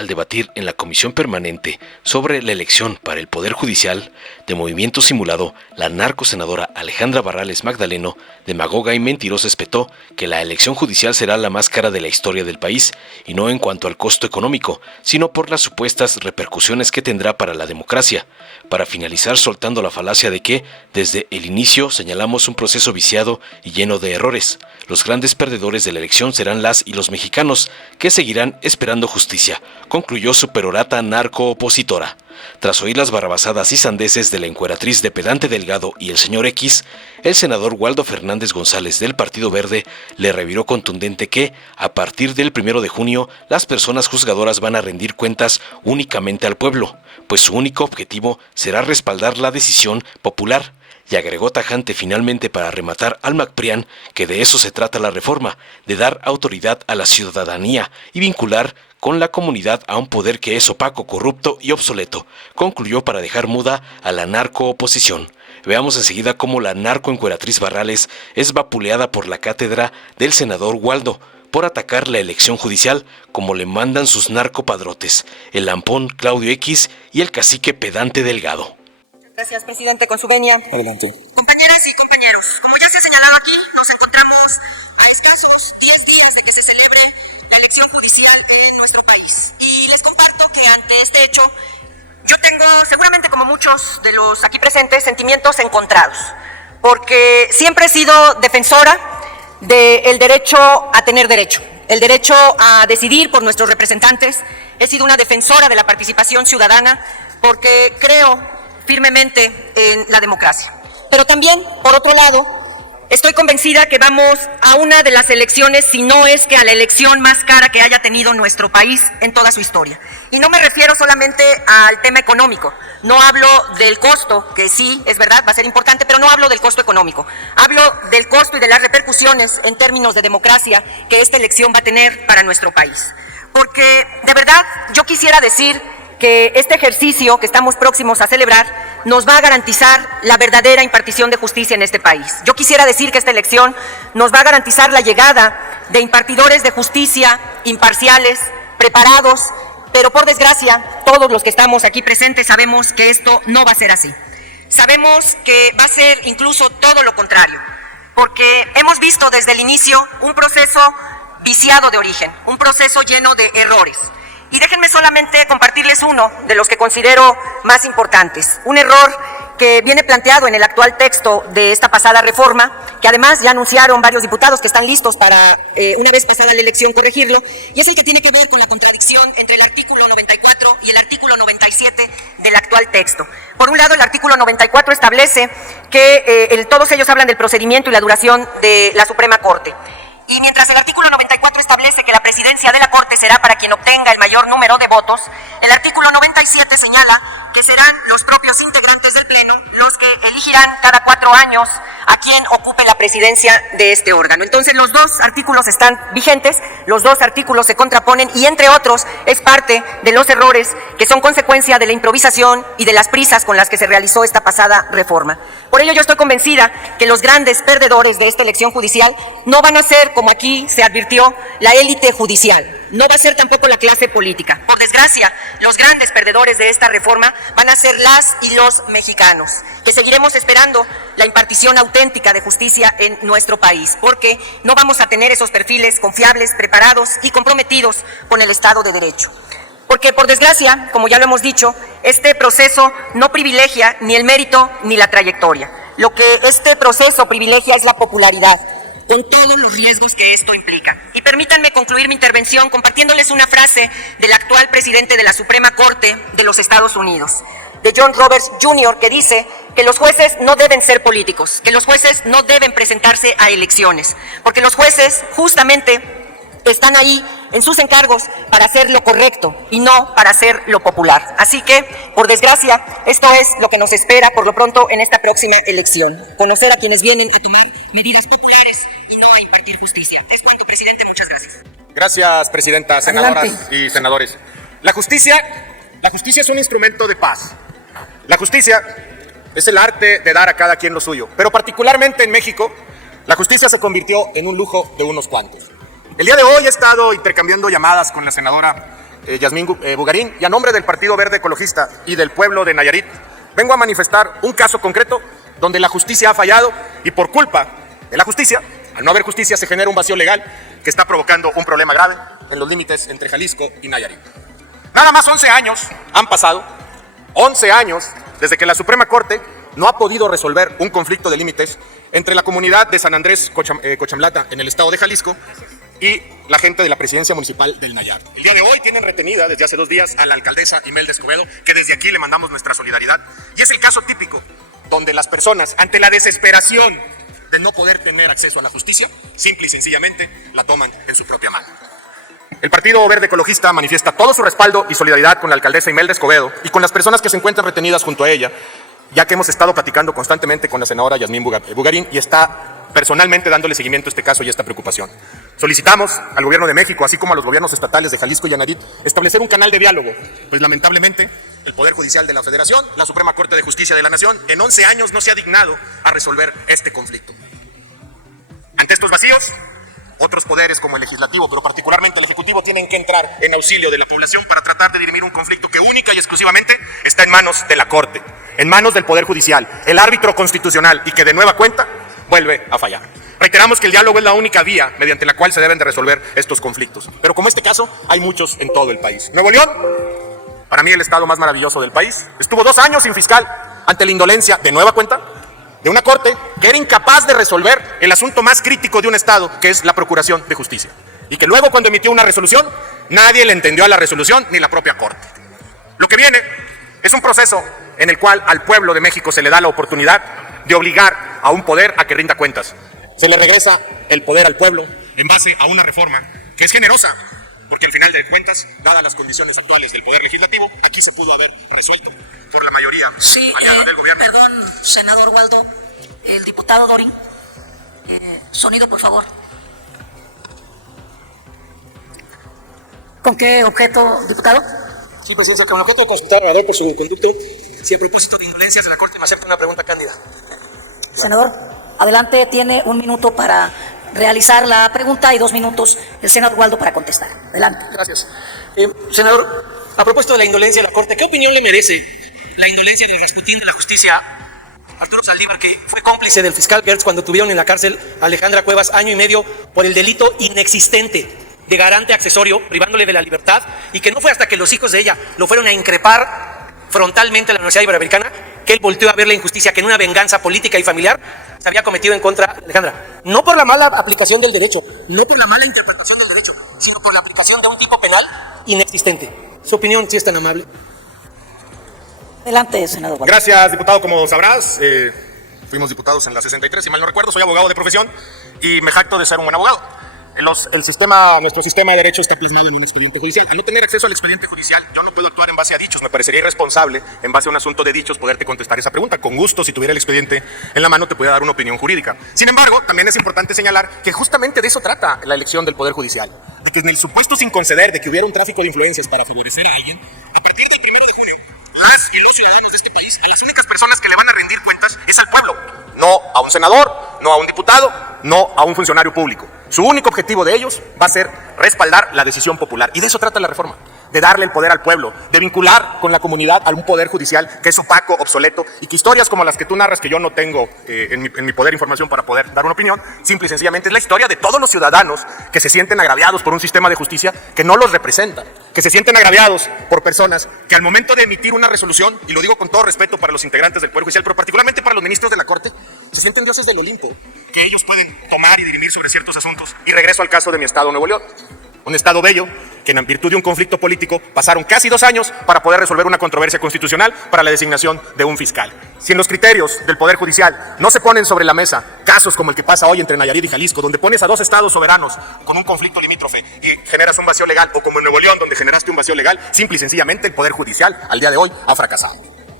al debatir en la Comisión Permanente sobre la elección para el Poder Judicial, de Movimiento Simulado, la narcosenadora Alejandra Barrales Magdaleno, demagoga y mentirosa, espetó que la elección judicial será la más cara de la historia del país, y no en cuanto al costo económico, sino por las supuestas repercusiones que tendrá para la democracia, para finalizar soltando la falacia de que, desde el inicio, señalamos un proceso viciado y lleno de errores. Los grandes perdedores de la elección serán las y los mexicanos, que seguirán esperando justicia, concluyó su perorata narco-opositora. Tras oír las barrabasadas y sandeces de la encueratriz de Pedante Delgado y el señor X, el senador Waldo Fernández González del Partido Verde le reviró contundente que, a partir del 1 de junio, las personas juzgadoras van a rendir cuentas únicamente al pueblo, pues su único objetivo será respaldar la decisión popular. Y agregó tajante finalmente para rematar al MacPrián que de eso se trata la reforma, de dar autoridad a la ciudadanía y vincular con la comunidad a un poder que es opaco, corrupto y obsoleto, concluyó para dejar muda a la narco-oposición. Veamos enseguida cómo la narcoencueratriz Barrales es vapuleada por la cátedra del senador Waldo, por atacar la elección judicial como le mandan sus narcopadrotes, el lampón Claudio X y el cacique Pedante Delgado. Gracias, presidente, con su venia. Adelante. Compañeras y compañeros, como ya se ha señalado aquí, nos encontramos a escasos 10 días de que se celebre la elección judicial en nuestro país. Y les comparto que ante este hecho, yo tengo, seguramente como muchos de los aquí presentes, sentimientos encontrados. Porque siempre he sido defensora del derecho a tener derecho, el derecho a decidir por nuestros representantes. He sido una defensora de la participación ciudadana porque creo firmemente en la democracia. Pero también, por otro lado, estoy convencida que vamos a una de las elecciones, si no es que a la elección más cara que haya tenido nuestro país en toda su historia. Y no me refiero solamente al tema económico. No hablo del costo, que sí, es verdad, va a ser importante, pero no hablo del costo económico. Hablo del costo y de las repercusiones en términos de democracia que esta elección va a tener para nuestro país. Porque, de verdad, yo quisiera decir que este ejercicio que estamos próximos a celebrar nos va a garantizar la verdadera impartición de justicia en este país. Yo quisiera decir que esta elección nos va a garantizar la llegada de impartidores de justicia imparciales, preparados, pero por desgracia, todos los que estamos aquí presentes sabemos que esto no va a ser así. Sabemos que va a ser incluso todo lo contrario, porque hemos visto desde el inicio un proceso viciado de origen, un proceso lleno de errores. Y déjenme solamente compartirles uno de los que considero más importantes. Un error que viene planteado en el actual texto de esta pasada reforma, que además ya anunciaron varios diputados que están listos para, una vez pasada la elección, corregirlo, y es el que tiene que ver con la contradicción entre el artículo 94 y el artículo 97 del actual texto. Por un lado, el artículo 94 establece que todos ellos hablan del procedimiento y la duración de la Suprema Corte. Y mientras el artículo 94 establece que la presidencia de la Corte será para quien obtenga el mayor número de votos, el artículo 97 señala que serán los propios integrantes del Pleno los que elegirán cada 4 años a quien ocupe la presidencia de este órgano. Entonces los dos artículos están vigentes, los dos artículos se contraponen y entre otros es parte de los errores que son consecuencia de la improvisación y de las prisas con las que se realizó esta pasada reforma. Por ello yo estoy convencida que los grandes perdedores de esta elección judicial no van a ser, como aquí se advirtió, la élite judicial. No va a ser tampoco la clase política. Por desgracia, los grandes perdedores de esta reforma van a ser las y los mexicanos, que seguiremos esperando la impartición auténtica de justicia en nuestro país, porque no vamos a tener esos perfiles confiables, preparados y comprometidos con el Estado de Derecho. Porque, por desgracia, como ya lo hemos dicho, este proceso no privilegia ni el mérito ni la trayectoria. Lo que este proceso privilegia es la popularidad, con todos los riesgos que esto implica. Y permítanme concluir mi intervención compartiéndoles una frase del actual presidente de la Suprema Corte de los Estados Unidos, de John Roberts Jr., que dice que los jueces no deben ser políticos, que los jueces no deben presentarse a elecciones, porque los jueces justamente están ahí en sus encargos para hacer lo correcto y no para hacer lo popular. Así que, por desgracia, esto es lo que nos espera por lo pronto en esta próxima elección. Conocer a quienes vienen a tomar medidas populares y no a impartir justicia. Es cuanto, presidente. Muchas gracias. Gracias, presidenta, senadoras Adelante. y senadores. La justicia es un instrumento de paz. La justicia es el arte de dar a cada quien lo suyo. Pero particularmente en México, la justicia se convirtió en un lujo de unos cuantos. El día de hoy he estado intercambiando llamadas con la senadora Yasmín Bugarín, y a nombre del Partido Verde Ecologista y del pueblo de Nayarit, vengo a manifestar un caso concreto donde la justicia ha fallado y por culpa de la justicia, al no haber justicia, se genera un vacío legal que está provocando un problema grave en los límites entre Jalisco y Nayarit. Nada más 11 años han pasado, 11 años desde que la Suprema Corte no ha podido resolver un conflicto de límites entre la comunidad de San Andrés Cochamlata en el estado de Jalisco y la gente de la presidencia municipal del Nayar. El día de hoy tienen retenida desde hace 2 días a la alcaldesa Imelda Escobedo, que desde aquí le mandamos nuestra solidaridad, y es el caso típico donde las personas, ante la desesperación de no poder tener acceso a la justicia, simple y sencillamente la toman en su propia mano. El Partido Verde Ecologista manifiesta todo su respaldo y solidaridad con la alcaldesa Imelda Escobedo y con las personas que se encuentran retenidas junto a ella, ya que hemos estado platicando constantemente con la senadora Yasmín Bugarín y está personalmente dándole seguimiento a este caso y a esta preocupación. Solicitamos al Gobierno de México, así como a los gobiernos estatales de Jalisco y Nayarit, establecer un canal de diálogo, pues lamentablemente el Poder Judicial de la Federación, la Suprema Corte de Justicia de la Nación, en 11 años no se ha dignado a resolver este conflicto. Ante estos vacíos, otros poderes como el legislativo, pero particularmente el ejecutivo, tienen que entrar en auxilio de la población para tratar de dirimir un conflicto que única y exclusivamente está en manos de la Corte, en manos del Poder Judicial, el árbitro constitucional, y que de nueva cuenta vuelve a fallar. Reiteramos que el diálogo es la única vía mediante la cual se deben de resolver estos conflictos. Pero como este caso, hay muchos en todo el país. Nuevo León, para mí el estado más maravilloso del país, estuvo 2 años sin fiscal ante la indolencia, de nueva cuenta, de una corte que era incapaz de resolver el asunto más crítico de un estado, que es la procuración de justicia. Y que luego, cuando emitió una resolución, nadie le entendió a la resolución, ni la propia corte. Lo que viene es un proceso en el cual al pueblo de México se le da la oportunidad de obligar a un poder a que rinda cuentas. Se le regresa el poder al pueblo en base a una reforma que es generosa, porque al final de cuentas, dadas las condiciones actuales del Poder Legislativo, aquí se pudo haber resuelto por la mayoría aliada del gobierno. Perdón, senador Waldo, el diputado Dorin, sonido por favor. ¿Con qué objeto, diputado? Sí, presidencia, con el objeto de consultar al orador por su conducto, si a propósito de indolencias de la Corte me acepta una pregunta cándida. Senador, adelante, tiene 1 minuto para realizar la pregunta y 2 minutos el senador Waldo para contestar. Adelante. Gracias. Senador, a propósito de la indolencia de la Corte, ¿qué opinión le merece la indolencia del Rasputín de la Justicia, Arturo Saldívar, que fue cómplice del fiscal Gertz cuando tuvieron en la cárcel a Alejandra Cuevas 1 año y medio por el delito inexistente de garante accesorio, privándole de la libertad, y que no fue hasta que los hijos de ella lo fueron a increpar frontalmente a la Universidad Iberoamericana que él volteó a ver la injusticia que en una venganza política y familiar se había cometido en contra de Alejandra? No por la mala aplicación del derecho, no por la mala interpretación del derecho, sino por la aplicación de un tipo penal inexistente. Su opinión, si es tan amable. Adelante, senador Waldo. Gracias, diputado. Como sabrás, fuimos diputados en la 63, si mal no recuerdo, soy abogado de profesión y me jacto de ser un buen abogado. Nuestro sistema de derecho está plasmado en un expediente judicial. Al no tener acceso al expediente judicial, yo no puedo actuar en base a dichos. Me parecería irresponsable, en base a un asunto de dichos, poderte contestar esa pregunta. Con gusto, si tuviera el expediente en la mano, te pudiera dar una opinión jurídica. Sin embargo, también es importante señalar que justamente de eso trata la elección del Poder Judicial. De que en el supuesto sin conceder de que hubiera un tráfico de influencias para favorecer a alguien, a partir del 1 de junio, las y los ciudadanos de este país, a las únicas personas que le van a rendir cuentas es al pueblo. No a un senador, no a un diputado, no a un funcionario público. Su único objetivo de ellos va a ser respaldar la decisión popular. Y de eso trata la reforma, de darle el poder al pueblo, de vincular con la comunidad a un poder judicial que es opaco, obsoleto, y que historias como las que tú narras, que yo no tengo en mi poder información para poder dar una opinión, simple y sencillamente es la historia de todos los ciudadanos que se sienten agraviados por un sistema de justicia que no los representa, que se sienten agraviados por personas que al momento de emitir una resolución, y lo digo con todo respeto para los integrantes del Poder Judicial, pero particularmente para los ministros de la Corte, se sienten dioses del Olimpo, que ellos pueden tomar y dirimir sobre ciertos asuntos. Y regreso al caso de mi estado, Nuevo León. Un estado bello que en virtud de un conflicto político pasaron casi 2 años para poder resolver una controversia constitucional para la designación de un fiscal. Si en los criterios del Poder Judicial no se ponen sobre la mesa casos como el que pasa hoy entre Nayarit y Jalisco, donde pones a 2 estados soberanos con un conflicto limítrofe y generas un vacío legal, o como en Nuevo León, donde generaste un vacío legal, simple y sencillamente el Poder Judicial al día de hoy ha fracasado.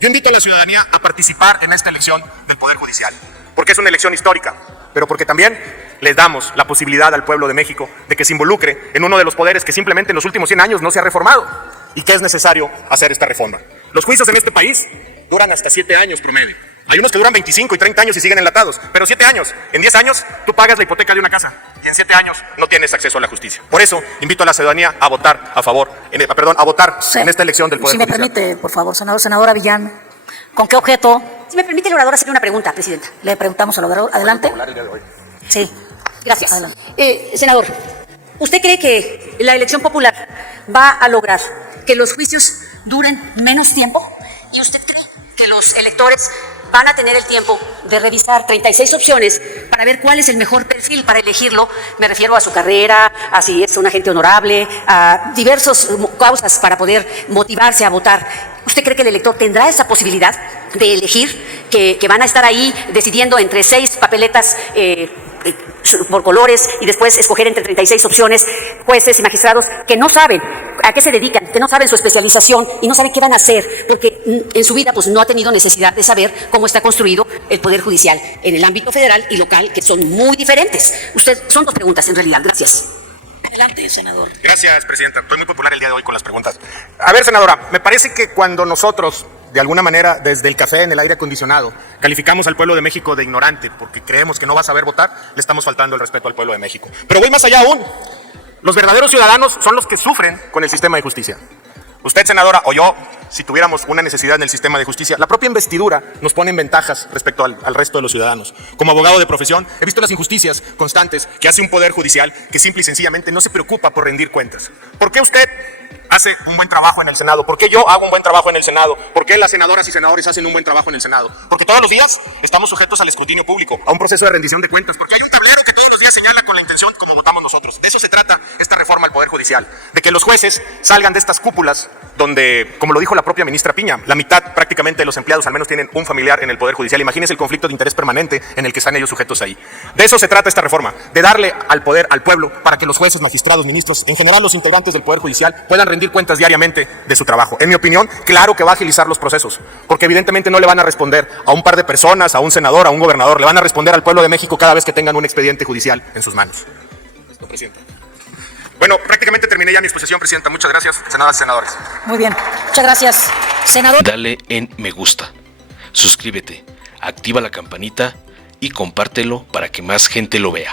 Yo invito a la ciudadanía a participar en esta elección del Poder Judicial, porque es una elección histórica, pero porque también les damos la posibilidad al pueblo de México de que se involucre en uno de los poderes que simplemente en los últimos 100 años no se ha reformado y que es necesario hacer esta reforma. Los juicios en este país duran hasta 7 años promedio. Hay unos que duran 25 y 30 años y siguen enlatados, pero 7 años. En 10 años tú pagas la hipoteca de una casa y en 7 años no tienes acceso a la justicia. Por eso invito a la ciudadanía a votar a favor, a votar en esta elección del Poder Judicial. Si me permite, por favor, senadora Villán, ¿con qué objeto? Si me permite el orador hacerle una pregunta, Presidenta. Le preguntamos al orador. Adelante. Sí. Gracias. Adelante. Senador, ¿usted cree que la elección popular va a lograr que los juicios duren menos tiempo? ¿Y usted cree que los electores van a tener el tiempo de revisar 36 opciones para ver cuál es el mejor perfil para elegirlo? Me refiero a su carrera, a si es un agente honorable, a diversas causas para poder motivarse a votar. ¿Usted cree que el elector tendrá esa posibilidad de elegir, que van a estar ahí decidiendo entre 6 papeletas por colores y después escoger entre 36 opciones, jueces y magistrados que no saben a qué se dedican, que no saben su especialización y no saben qué van a hacer, porque en su vida pues no ha tenido necesidad de saber cómo está construido el Poder Judicial en el ámbito federal y local, que son muy diferentes? Son 2 preguntas en realidad. Gracias. Adelante, senador. Gracias, Presidenta. Estoy muy popular el día de hoy con las preguntas. A ver, senadora, me parece que cuando nosotros, de alguna manera, desde el café en el aire acondicionado, calificamos al pueblo de México de ignorante porque creemos que no va a saber votar, le estamos faltando el respeto al pueblo de México. Pero voy más allá aún. Los verdaderos ciudadanos son los que sufren con el sistema de justicia. Usted, senadora, o yo, si tuviéramos una necesidad en el sistema de justicia, la propia investidura nos pone en ventajas respecto al resto de los ciudadanos. Como abogado de profesión, he visto las injusticias constantes que hace un poder judicial que simple y sencillamente no se preocupa por rendir cuentas. ¿Por qué usted hace un buen trabajo en el Senado? ¿Por qué yo hago un buen trabajo en el Senado? ¿Por qué las senadoras y senadores hacen un buen trabajo en el Senado? Porque todos los días estamos sujetos al escrutinio público, a un proceso de rendición de cuentas, porque hay un tablero que todos los días señala con la intención como votamos nosotros. De eso se trata esta reforma al Poder Judicial, de que los jueces salgan de estas cúpulas donde, como lo dijo la propia ministra Piña, la mitad prácticamente de los empleados al menos tienen un familiar en el Poder Judicial. Imagínense el conflicto de interés permanente en el que están ellos sujetos ahí. De eso se trata esta reforma, de darle al poder al pueblo para que los jueces, magistrados, ministros, en general los integrantes del Poder Judicial puedan rendir cuentas diariamente de su trabajo. En mi opinión, claro que va a agilizar los procesos, porque evidentemente no le van a responder a un par de personas, a un senador, a un gobernador, le van a responder al pueblo de México cada vez que tengan un expediente judicial en sus manos. Esto, Presidenta. Bueno, prácticamente terminé ya mi exposición, Presidenta. Muchas gracias, senadoras y senadores. Muy bien. Muchas gracias, senador. Dale en me gusta, suscríbete, activa la campanita y compártelo para que más gente lo vea.